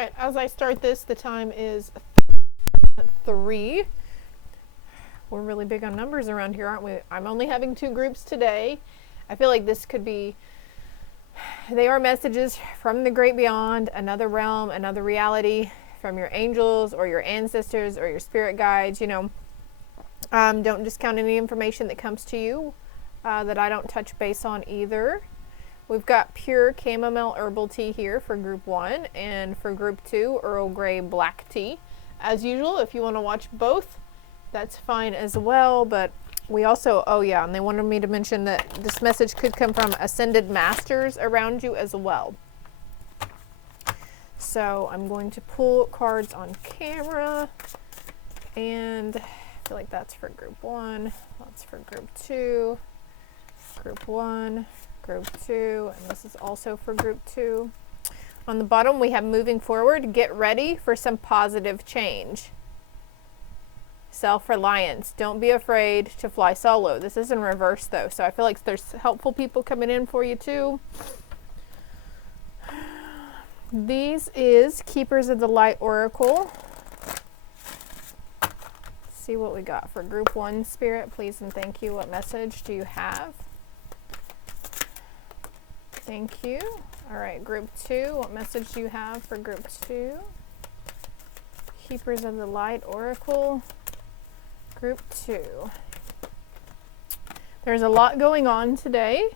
right, as I start this, the time is 3. We're really big on numbers around here, aren't we? I'm only having 2 groups today. I feel like this could be, they are messages from the great beyond, another realm, another reality, from your angels or your ancestors or your spirit guides, you know. Don't discount any information that comes to you that I don't touch base on either. We've got pure chamomile herbal tea here for group 1, and for group 2, Earl Grey black tea. As usual, if you want to watch both, that's fine as well. But we also, oh yeah, and they wanted me to mention that this message could come from ascended masters around you as well. So I'm going to pull cards on camera, and I feel like that's for group 1, that's for group 2, group 1, group 2, and this is also for group 2. On the bottom we have moving forward, get ready for some positive change. Self-reliance, don't be afraid to fly solo. This is in reverse though, so I feel like there's helpful people coming in for you too. These is Keepers of the Light Oracle. Let's see what we got for group 1, Spirit, please and thank you. What message do you have? Thank you. All right, group 2, what message do you have for group 2? Keepers of the Light Oracle, group 2. There's a lot going on today.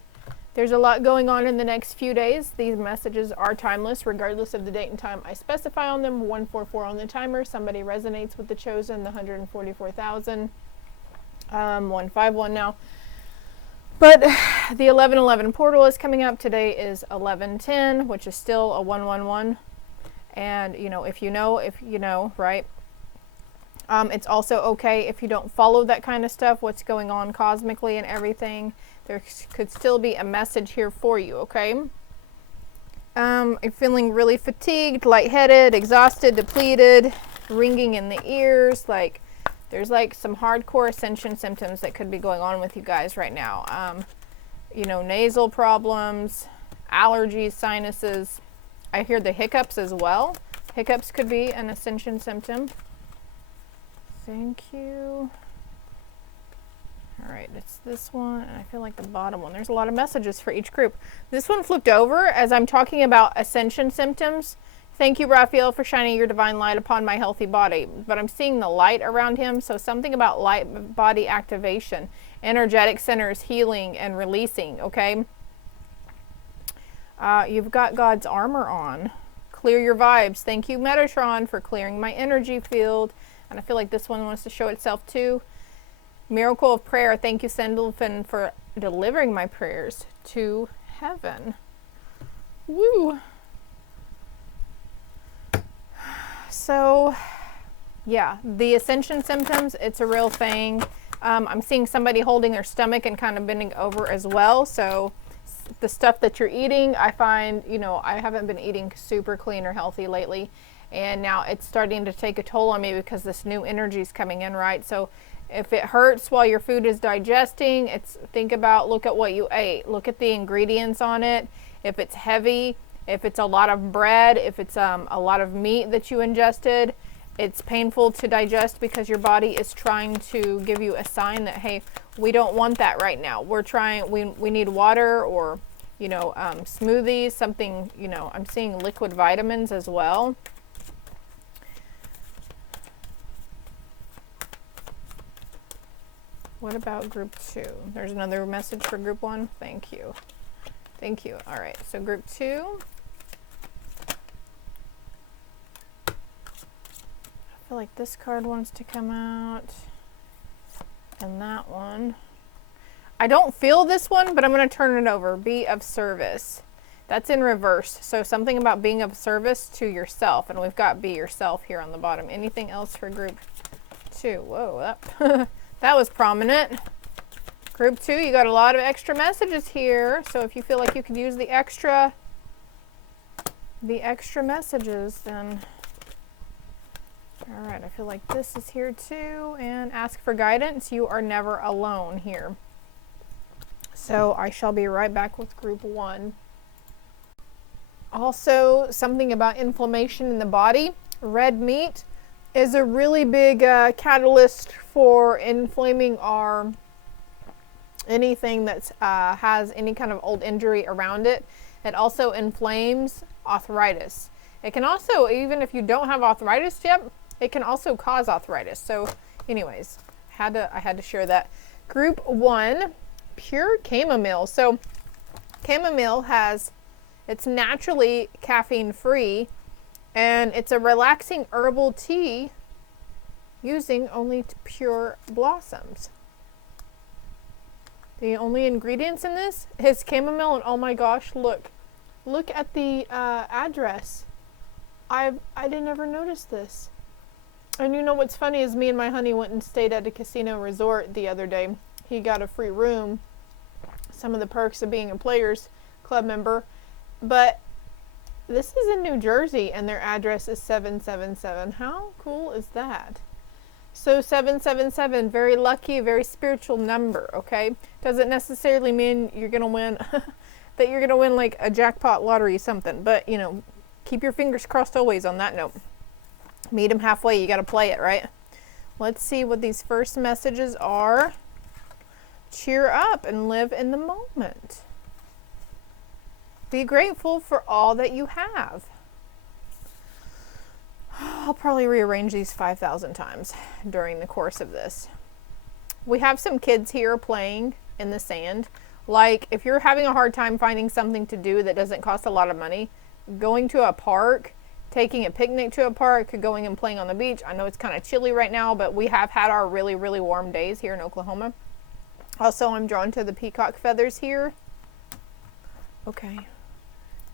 There's a lot going on in the next few days. These messages are timeless, regardless of the date and time I specify on them. 144 on the timer. Somebody resonates with the chosen, the 144,000. 151 now. But the 1111 portal is coming up. Today is 1110, which is still a 111. And, you know, if you know, right? It's also okay if you don't follow that kind of stuff, what's going on cosmically and everything. There could still be a message here for you, okay? You're feeling really fatigued, lightheaded, exhausted, depleted, ringing in the ears. Like, there's like some hardcore ascension symptoms that could be going on with you guys right now. You know, nasal problems, allergies, sinuses. I hear the hiccups as well. Hiccups could be an ascension symptom. Thank you. All right, it's this one, and I feel like the bottom one. There's a lot of messages for each group. This one flipped over as I'm talking about ascension symptoms. Thank you, Raphael, for shining your divine light upon my healthy body. But I'm seeing the light around him, so something about light body activation, energetic centers healing and releasing, okay? You've got God's armor on. Clear your vibes. Thank you, Metatron, for clearing my energy field. And I feel like this one wants to show itself too. Miracle of prayer. Thank you, Sendolphin, for delivering my prayers to heaven. Woo! So, yeah, the ascension symptoms, it's a real thing. I'm seeing somebody holding their stomach and kind of bending over as well. So, the stuff that you're eating, I find, you know, I haven't been eating super clean or healthy lately. And now it's starting to take a toll on me because this new energy is coming in, right? So, if it hurts while your food is digesting, look at what you ate. Look at the ingredients on it. If it's heavy, if it's a lot of bread, if it's a lot of meat that you ingested, it's painful to digest because your body is trying to give you a sign that, hey, we don't want that right now. We need water or, you know, smoothies, something, you know, I'm seeing liquid vitamins as well. What about group 2? There's another message for group 1. Thank you. Thank you. All right, so group 2. I feel like this card wants to come out. And that one. I don't feel this one, but I'm going to turn it over. Be of service. That's in reverse. So something about being of service to yourself. And we've got be yourself here on the bottom. Anything else for group 2? Whoa, that... That was prominent. Group 2, you got a lot of extra messages here. So if you feel like you could use the extra messages, then all right, I feel like this is here too. And ask for guidance. You are never alone here. So I shall be right back with group 1. Also, something about inflammation in the body. Red meat is a really big catalyst for inflaming our anything that has any kind of old injury around it. It also inflames arthritis. It can also, even if you don't have arthritis yet, it can also cause arthritis. So anyways, I had to share that. Group 1, pure chamomile. So chamomile it's naturally caffeine free, and it's a relaxing herbal tea using only pure blossoms. The only ingredients in this is chamomile, and oh my gosh, look at the address. I didn't ever notice this. And you know what's funny is me and my honey went and stayed at a casino resort the other day. He got a free room. Some of the perks of being a Players Club member. But this is in New Jersey and their address is 777. How cool is that? So 777, very lucky, very spiritual number, okay? Doesn't necessarily mean you're going to win, that you're going to win like a jackpot lottery something. But, you know, keep your fingers crossed always on that note. Meet them halfway, you got to play it, right? Let's see what these first messages are. Cheer up and live in the moment. Be grateful for all that you have. I'll probably rearrange these 5,000 times during the course of this. We have some kids here playing in the sand. Like, if you're having a hard time finding something to do that doesn't cost a lot of money, going to a park, taking a picnic to a park, going and playing on the beach. I know it's kind of chilly right now, but we have had our really, really warm days here in Oklahoma. Also, I'm drawn to the peacock feathers here. Okay.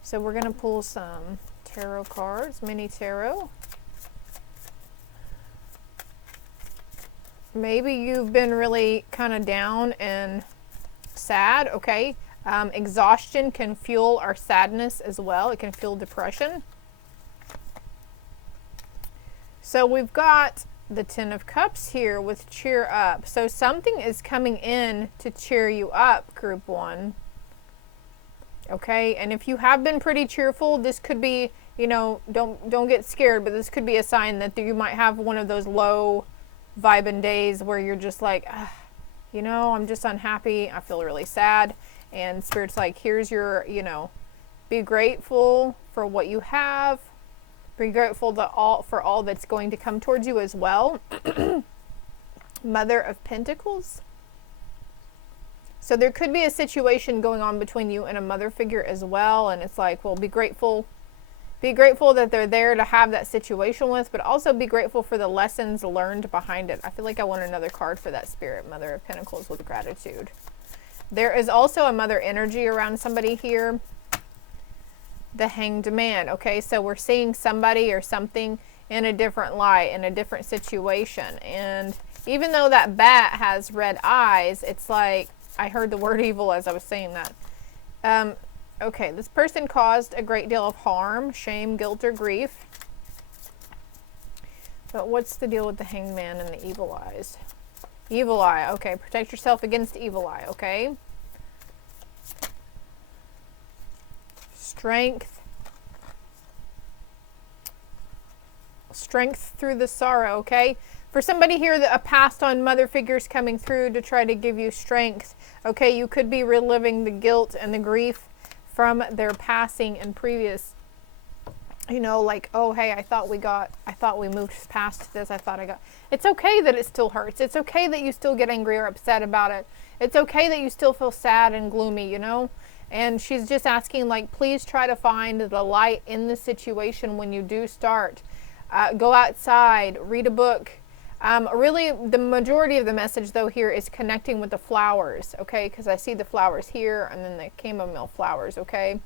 So we're going to pull some tarot cards, mini tarot. Maybe you've been really kind of down and sad, okay? Exhaustion can fuel our sadness as well. It can fuel depression. So we've got the Ten of Cups here with cheer up. So something is coming in to cheer you up, Group 1. Okay, and if you have been pretty cheerful, this could be, you know, don't get scared, but this could be a sign that you might have one of those low vibing days where you're just like, you know, I'm just unhappy, I feel really sad, and Spirit's like, here's your, you know, be grateful for what you have, be grateful for all that's going to come towards you as well. Mother of Pentacles. So there could be a situation going on between you and a mother figure as well, and it's like, well, be grateful that they're there to have that situation with, but also be grateful for the lessons learned behind it. I feel like I want another card for that Spirit, Mother of Pentacles with gratitude. There is also a mother energy around somebody here. The Hanged Man, okay? So we're seeing somebody or something in a different light, in a different situation. And even though that bat has red eyes, it's like, I heard the word evil as I was saying that. Okay, this person caused a great deal of harm, shame, guilt, or grief. But what's the deal with the Hanged Man and the evil eyes? Evil eye, okay. Protect yourself against evil eye, okay? Strength. Strength through the sorrow, okay? For somebody here, a passed on mother figure's coming through to try to give you strength. Okay, you could be reliving the guilt and the grief from their passing and previous, you know, like, oh, hey, I thought we moved past this. It's okay that it still hurts. It's okay that you still get angry or upset about it. It's okay that you still feel sad and gloomy, you know? And she's just asking, like, please try to find the light in the situation when you do start. Go outside, read a book. Really, the majority of the message, though, here is connecting with the flowers, okay? Because I see the flowers here and then the chamomile flowers, okay?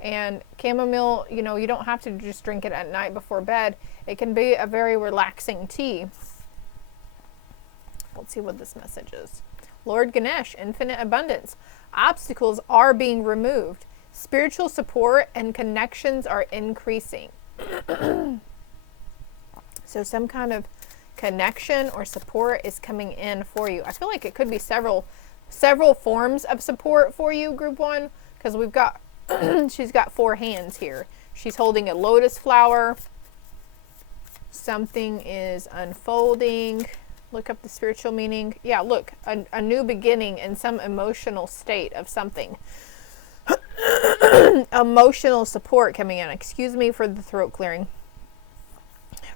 And chamomile, you know, you don't have to just drink it at night before bed. It can be a very relaxing tea. Let's see what this message is. Lord Ganesh, infinite abundance. Obstacles are being removed. Spiritual support and connections are increasing. So some kind of connection or support is coming in for you. I feel like it could be several forms of support for you, Group 1, because we've got she's got 4 hands here. She's holding a lotus flower. Something is unfolding. Look up the spiritual meaning. Yeah, look, a new beginning in some emotional state of something. Emotional support coming in. Excuse me for the throat clearing.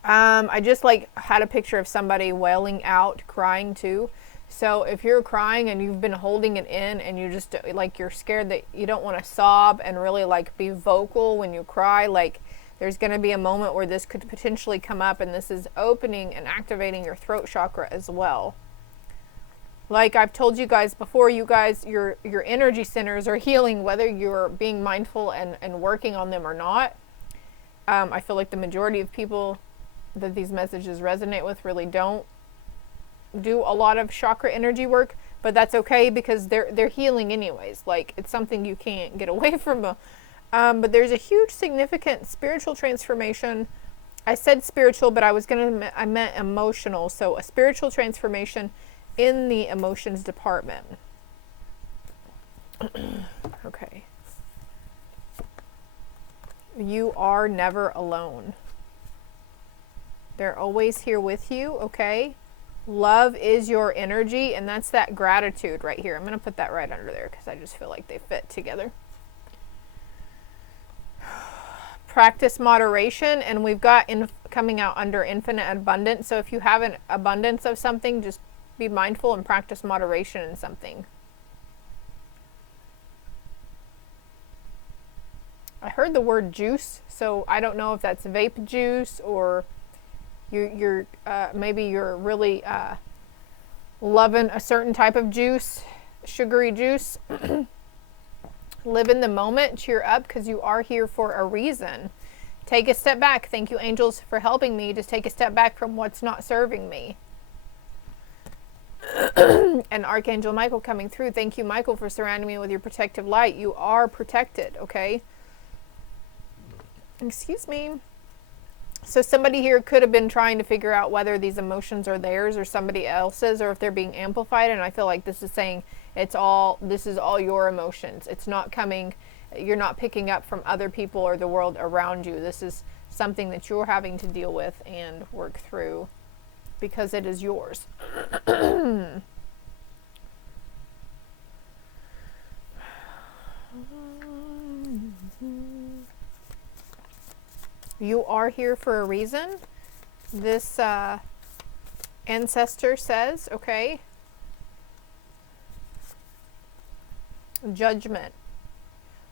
I just like had a picture of somebody wailing out, crying too. So if you're crying and you've been holding it in and you just like you're scared that you don't want to sob and really like be vocal when you cry, like there's going to be a moment where this could potentially come up, and this is opening and activating your throat chakra as well. Like I've told you guys before, you guys, your energy centers are healing whether you're being mindful and working on them or not. I feel like the majority of people that these messages resonate with really don't do a lot of chakra energy work, but that's okay because they're healing anyways. Like it's something you can't get away from. But there's a huge significant spiritual transformation. I said spiritual, but I meant emotional. So a spiritual transformation in the emotions department. Okay. You are never alone. They're always here with you, okay? Love is your energy, and that's that gratitude right here. I'm going to put that right under there because I just feel like they fit together. Practice moderation, and we've got coming out under infinite abundance. So if you have an abundance of something, just be mindful and practice moderation in something. I heard the word juice, so I don't know if that's vape juice or you're maybe you're really loving a certain type of juice, sugary juice. Live in the moment, cheer up, because you are here for a reason. Take a step back. Thank you, angels, for helping me. Just take a step back from what's not serving me. And Archangel Michael coming through. Thank you, Michael, for surrounding me with your protective light. You are protected, okay? Excuse me. So somebody here could have been trying to figure out whether these emotions are theirs or somebody else's, or if they're being amplified. And I feel like this is saying this is all your emotions. It's not coming, you're not picking up from other people or the world around you. This is something that you're having to deal with and work through because it is yours. You are here for a reason. This ancestor says, okay. Judgment.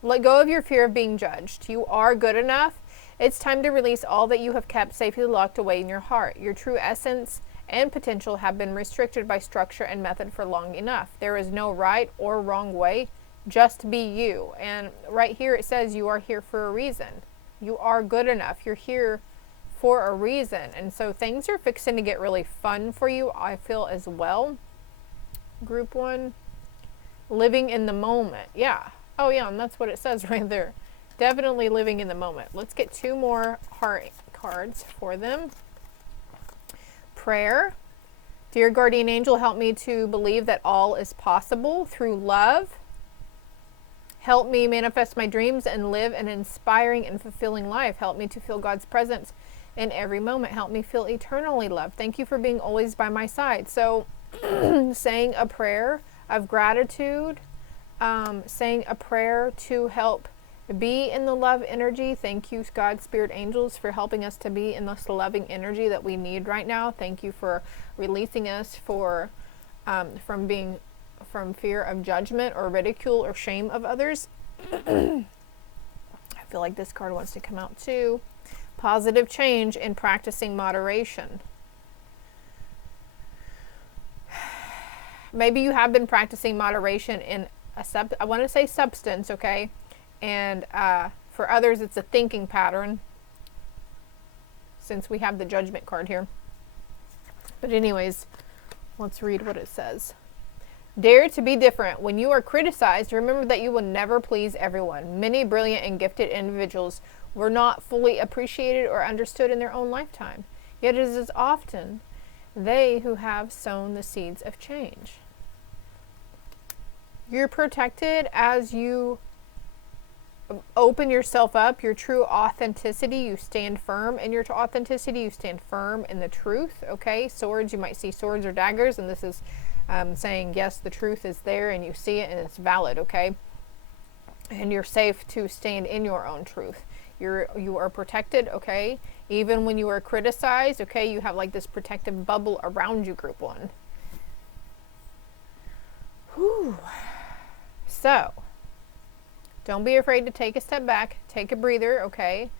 Let go of your fear of being judged. You are good enough. It's time to release all that you have kept safely locked away in your heart. Your true essence and potential have been restricted by structure and method for long enough. There is no right or wrong way. Just be you. And right here it says you are here for a reason. You are good enough. You're here for a reason. And so things are fixing to get really fun for you, I feel, as well. Group 1. Living in the moment. Yeah. Oh, yeah, and that's what it says right there. Definitely living in the moment. Let's get 2 more heart cards for them. Prayer. Dear guardian angel, help me to believe that all is possible through love. Help me manifest my dreams and live an inspiring and fulfilling life. Help me to feel God's presence in every moment. Help me feel eternally loved. Thank you for being always by my side. So saying a prayer of gratitude, saying a prayer to help be in the love energy. Thank you, God, Spirit, angels, for helping us to be in this loving energy that we need right now. Thank you for releasing us from fear of judgment or ridicule or shame of others. I feel like this card wants to come out too. Positive change in practicing moderation. Maybe you have been practicing moderation in I want to say substance, okay? And for others, it's a thinking pattern, since we have the judgment card here. But anyways, let's read what it says. Dare to be different. When you are criticized, remember that you will never please everyone. Many brilliant and gifted individuals were not fully appreciated or understood in their own lifetime. Yet it is often they who have sown the seeds of change. You're protected as you open yourself up, your true authenticity. You stand firm in your authenticity. You stand firm in the truth. Okay, swords, you might see swords or daggers, and this is saying, yes, the truth is there and you see it and it's valid. Okay, and you're safe to stand in your own truth. You are protected. Okay, even when you are criticized. Okay, you have like this protective bubble around you, group one. Whew. So don't be afraid to take a step back, take a breather. Okay,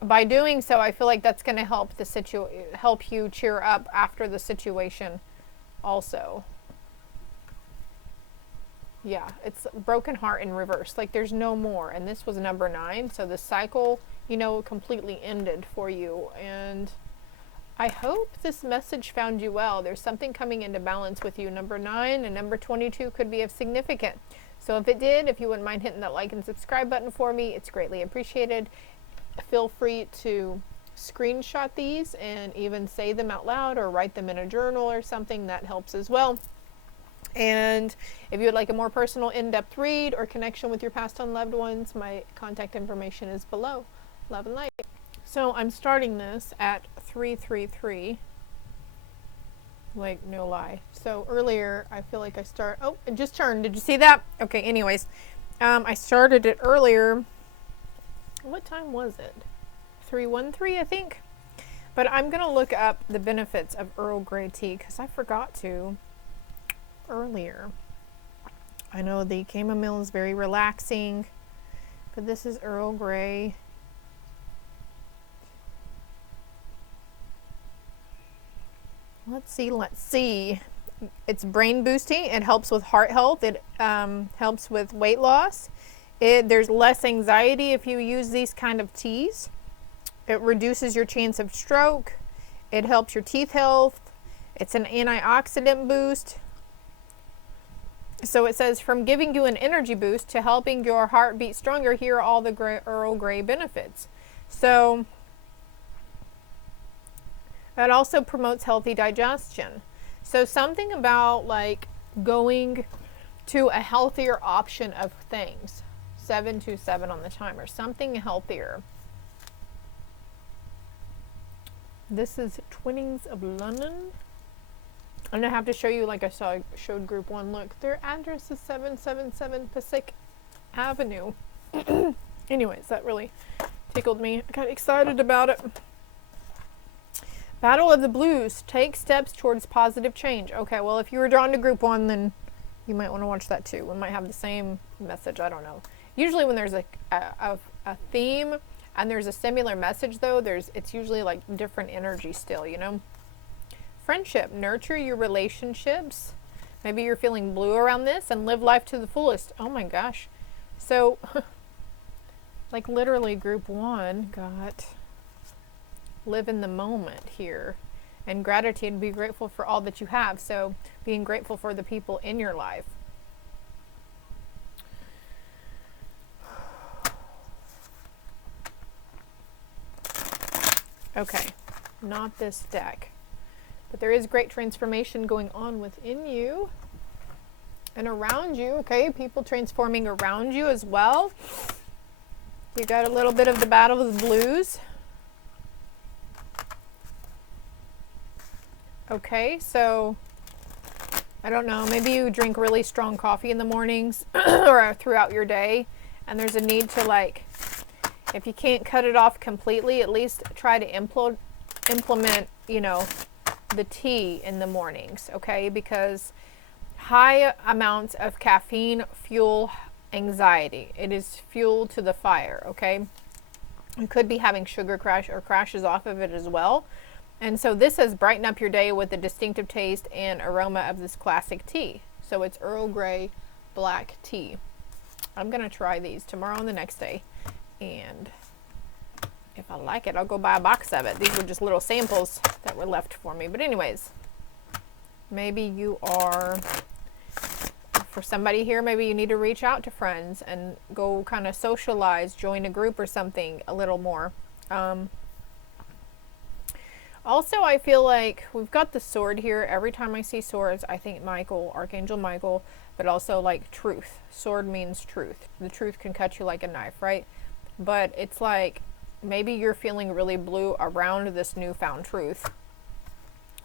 by doing so, I feel like that's going to help help you cheer up after the situation also. Yeah, it's broken heart in reverse. Like there's no more. And this was number 9. So the cycle, you know, completely ended for you. And I hope this message found you well. There's something coming into balance with you. Number 9 and number 22 could be of significant. So if it did, if you wouldn't mind hitting that like and subscribe button for me, it's greatly appreciated. Feel free to screenshot these and even say them out loud or write them in a journal or something. That helps as well. And if you would like a more personal, in-depth read or connection with your past unloved ones, my contact information is below. Love and light. So I'm starting this at 333. Like, no lie. So earlier, I feel like oh, it just turned. Did you see that? Okay, anyways. I started it earlier. What time was it? 313, I think. But I'm going to look up the benefits of Earl Grey tea because I forgot to earlier. I know the chamomile is very relaxing, but this is Earl Grey. Let's see. It's brain boosting. It helps with heart health. It helps with weight loss. There's less anxiety if you use these kind of teas. It reduces your chance of stroke. It helps your teeth health. It's an antioxidant boost. So it says, from giving you an energy boost to helping your heart beat stronger, here are all the Earl Grey benefits. So it also promotes healthy digestion. So something about like going to a healthier option of things. 727 on the timer. Something healthier. This is Twinnings of London. I'm going to have to show you, like I showed group 1. Look, their address is 777 Pacific Avenue. Anyways, that really tickled me. I got excited about it. Battle of the Blues. Take steps towards positive change. Okay, well, if you were drawn to group 1, then you might want to watch that too. We might have the same message. I don't know. Usually when there's a theme and there's a similar message, though, it's usually like different energy still, you know? Friendship. Nurture your relationships. Maybe you're feeling blue around this, and live life to the fullest. Oh my gosh. So, like literally group 1 got live in the moment here. And gratitude, be grateful for all that you have. So, being grateful for the people in your life. Okay, not this deck. But there is great transformation going on within you and around you, okay? People transforming around you as well. You got a little bit of the Battle of the Blues. Okay, so I don't know, maybe you drink really strong coffee in the mornings or throughout your day, and there's a need to, like, if you can't cut it off completely, at least try to implement, you know, the tea in the mornings, okay? Because high amounts of caffeine fuel anxiety. It is fuel to the fire, okay? You could be having sugar crash or crashes off of it as well. And so this says brighten up your day with the distinctive taste and aroma of this classic tea. So it's Earl Grey black tea. I'm going to try these tomorrow and the next day. And if I like it, I'll go buy a box of it. These were just little samples that were left for me. But anyways, maybe you are, for somebody here, maybe you need to reach out to friends and go kind of socialize, join a group or something a little more. Also, I feel like we've got the sword here. Every time I see swords, I think Michael, Archangel Michael. but also like truth. Sword means truth. The truth can cut you like a knife, right? But it's like maybe you're feeling really blue around this newfound truth,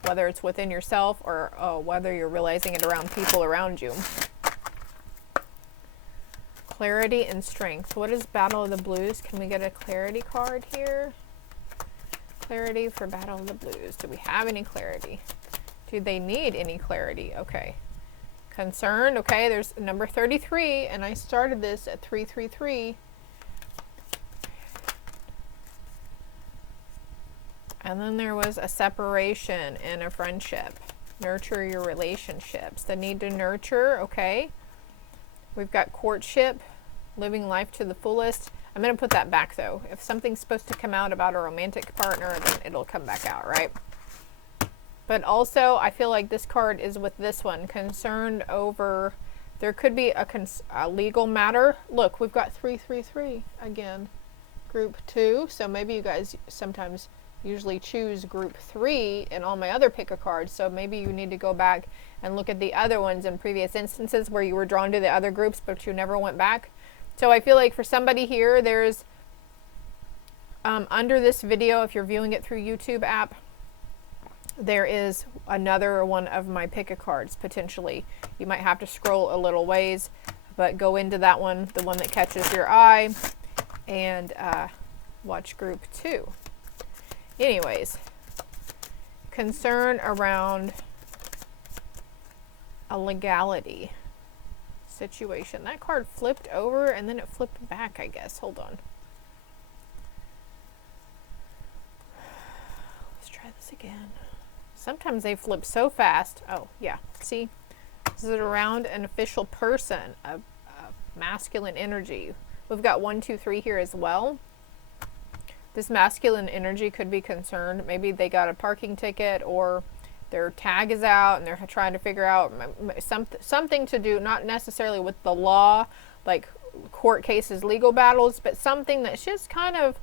whether it's within yourself or whether you're realizing it around people around you. Clarity and strength. What is Battle of the Blues? Can we get a clarity card here? Clarity for Battle of the Blues. Do we have any clarity? Do they need any clarity? Okay. Concerned. Okay, there's number 33, and I started this at 333. And then there was a separation and a friendship. Nurture your relationships. The need to nurture, okay. We've got courtship, living life to the fullest. I'm going to put that back though. If something's supposed to come out about a romantic partner, then it'll come back out, right? But also, I feel like this card is with this one. Concerned over, there could be a legal matter. Look, we've got 333 again. Group 2. So maybe you guys sometimes usually choose group 3 in all my other pick a cards. So maybe you need to go back and look at the other ones in previous instances where you were drawn to the other groups, but you never went back. So I feel like for somebody here, there's under this video, if you're viewing it through YouTube app, there is another one of my pick a cards potentially. You might have to scroll a little ways, but go into that one, the one that catches your eye, and watch group 2. Anyways, concern around a legality situation. That card flipped over and then it flipped back, I guess. Hold on. Let's try this again. Sometimes they flip so fast. Oh, yeah. See? This is around an official person, a masculine energy. We've got 1, 2, 3 here as well. This masculine energy could be concerned. Maybe they got a parking ticket or their tag is out and they're trying to figure out something to do, not necessarily with the law, like court cases, legal battles, but something that's just kind of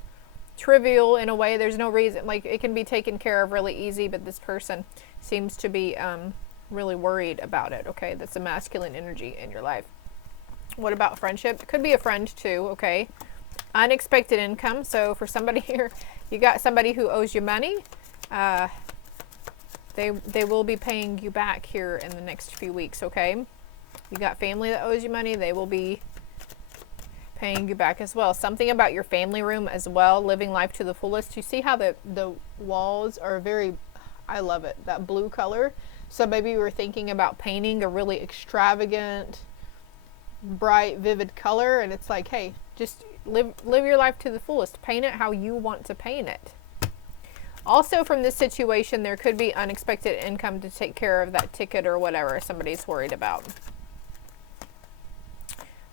trivial in a way. There's no reason, like it can be taken care of really easy, but this person seems to be really worried about it. Okay, that's a masculine energy in your life. What about friendship? It could be a friend too. Okay, unexpected income. So for somebody here, you got somebody who owes you money. They will be paying you back here in the next few weeks. Okay, you got family that owes you money. They will be paying you back as well. Something about your family room as well, living life to the fullest. You see how the walls are very, I love it, that blue color. So maybe you were thinking about painting a really extravagant, bright, vivid color, and it's like, hey, just live your life to the fullest. Paint it how you want to paint it. Also from this situation, there could be unexpected income to take care of that ticket or whatever somebody's worried about.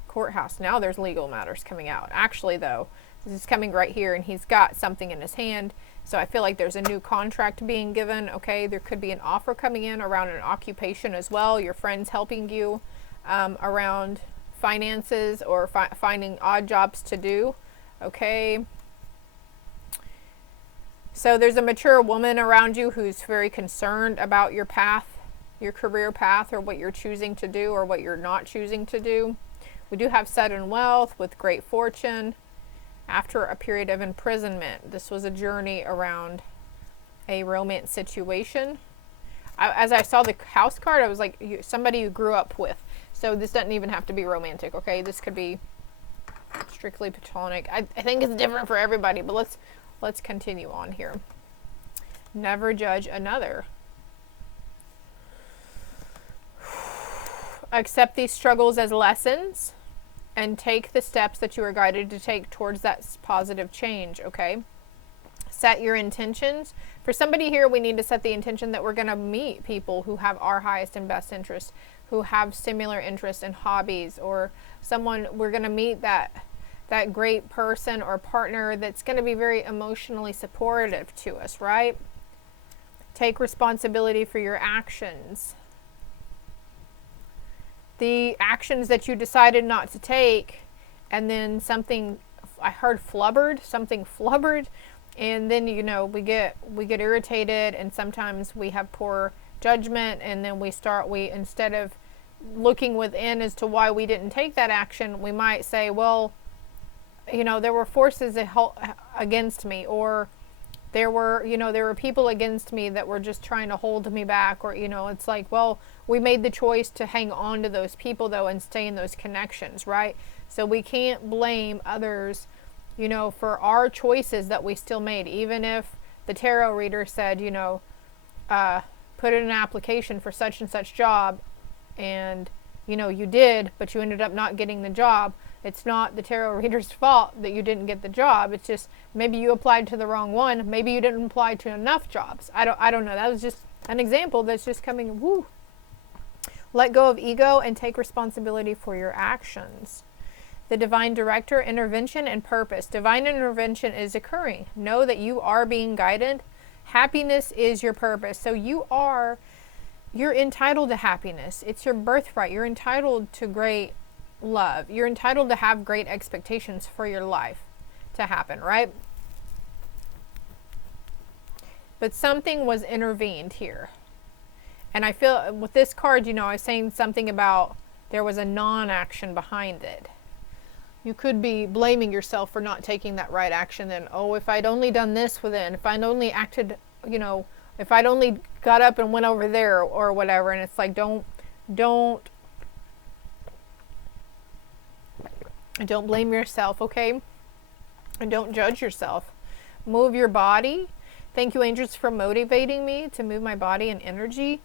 Courthouse. Now there's legal matters coming out. Actually though, this is coming right here and he's got something in his hand. So I feel like there's a new contract being given. Okay, there could be an offer coming in around an occupation as well. Your friends helping you around finances or finding odd jobs to do. Okay. So there's a mature woman around you who's very concerned about your path, your career path, or what you're choosing to do or what you're not choosing to do. We do have sudden wealth with great fortune after a period of imprisonment. This was a journey around a romance situation. As I saw the house card, I was like, somebody you grew up with. So this doesn't even have to be romantic, okay? This could be strictly platonic. I think it's different for everybody, but let's continue on here. Never judge another. Accept these struggles as lessons and take the steps that you are guided to take towards that positive change, okay? Set your intentions. For somebody here, we need to set the intention that we're going to meet people who have our highest and best interests, who have similar interests and hobbies, or someone, we're going to meet that great person or partner that's going to be very emotionally supportive to us, right? Take responsibility for your actions. The actions that you decided not to take, and then something, I heard flubbered, something flubbered, and then, you know, we get irritated, and sometimes we have poor judgment, and then instead of looking within as to why we didn't take that action, we might say, well, you know, there were forces against me, or there were people against me that were just trying to hold me back, or, you know, it's like, well, we made the choice to hang on to those people though and stay in those connections, right? So we can't blame others, you know, for our choices that we still made, even if the tarot reader said, you know, put in an application for such and such job, and, you know, you did, but you ended up not getting the job. It's not the tarot reader's fault that you didn't get the job. It's just maybe you applied to the wrong one. Maybe you didn't apply to enough jobs. I don't know. That was just an example that's just coming. Woo. Let go of ego and take responsibility for your actions. The divine director, intervention, and purpose. Divine intervention is occurring. Know that you are being guided. Happiness is your purpose. So you're entitled to happiness. It's your birthright. You're entitled to great love. You're entitled to have great expectations for your life to happen, right? But something was intervened here. And I feel with this card, you know, I was saying something about there was a non-action behind it. You could be blaming yourself for not taking that right action. And, oh, if I'd only done this within, if I'd only acted, you know, if I'd only got up and went over there or whatever. And it's like, don't blame yourself, okay? And don't judge yourself. Move your body. Thank you, angels, for motivating me to move my body and energy.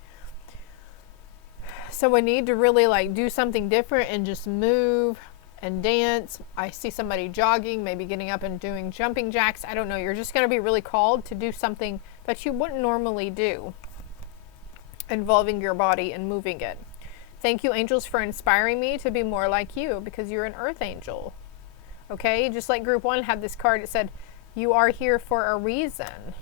So I need to really like do something different and just move and dance. I see somebody jogging, maybe getting up and doing jumping jacks. I don't know. You're just going to be really called to do something that you wouldn't normally do, involving your body and moving it. Thank you, angels, for inspiring me to be more like you, because you're an earth angel. Okay? Just like group 1 had this card, it said, you are here for a reason.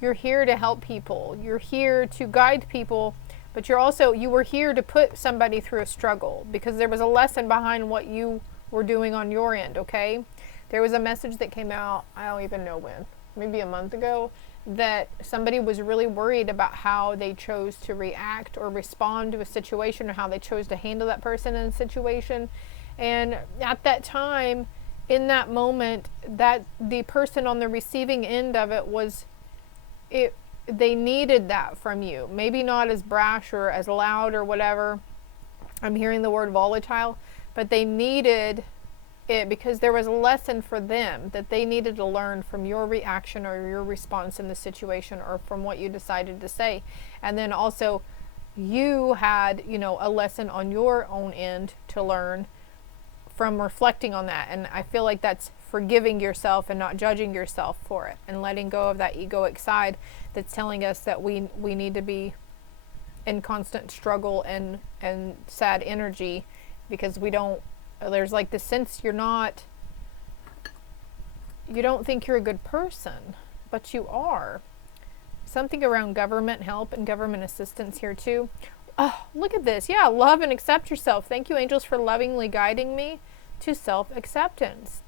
You're here to help people. You're here to guide people, but you were here to put somebody through a struggle, because there was a lesson behind what you were doing on your end, okay? There was a message that came out, I don't even know when, maybe a month ago, that somebody was really worried about how they chose to react or respond to a situation, or how they chose to handle that person in a situation. And at that time, in that moment, that the person on the receiving end of it was, they needed that from you. Maybe not as brash or as loud or whatever. I'm hearing the word volatile, but they needed it because there was a lesson for them that they needed to learn from your reaction or your response in the situation, or from what you decided to say. And then also you had, you know, a lesson on your own end to learn from reflecting on that. And I feel like that's forgiving yourself and not judging yourself for it, and letting go of that egoic side that's telling us that we need to be in constant struggle and sad energy, because there's like this sense you don't think you're a good person, but you are. Something around government help and government assistance here too. Oh, look at this. Yeah, love and accept yourself. Thank you, angels, for lovingly guiding me to self-acceptance.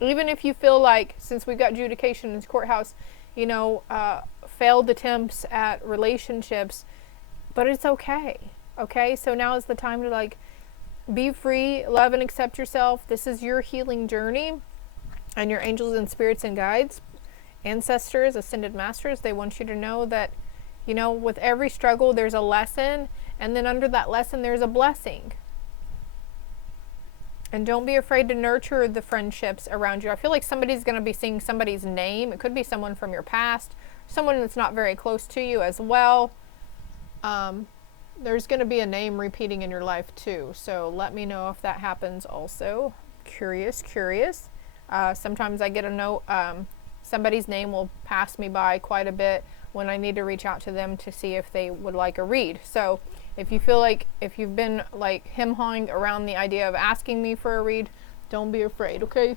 Even if you feel like, since we've got adjudication in the courthouse, you know, failed attempts at relationships, but it's okay. Okay, so now is the time to like be free, love and accept yourself. This is your healing journey, and your angels and spirits and guides, ancestors, ascended masters, they want you to know that, you know, with every struggle there's a lesson, and then under that lesson there's a blessing. And don't be afraid to nurture the friendships around you. I feel like somebody's going to be seeing somebody's name. It could be someone from your past, someone that's not very close to you as well. There's going to be a name repeating in your life too. So let me know if that happens also. Curious. Sometimes I get a note, somebody's name will pass me by quite a bit when I need to reach out to them to see if they would like a read. So if you feel like, if you've been like hem-hawing around the idea of asking me for a read, don't be afraid, okay?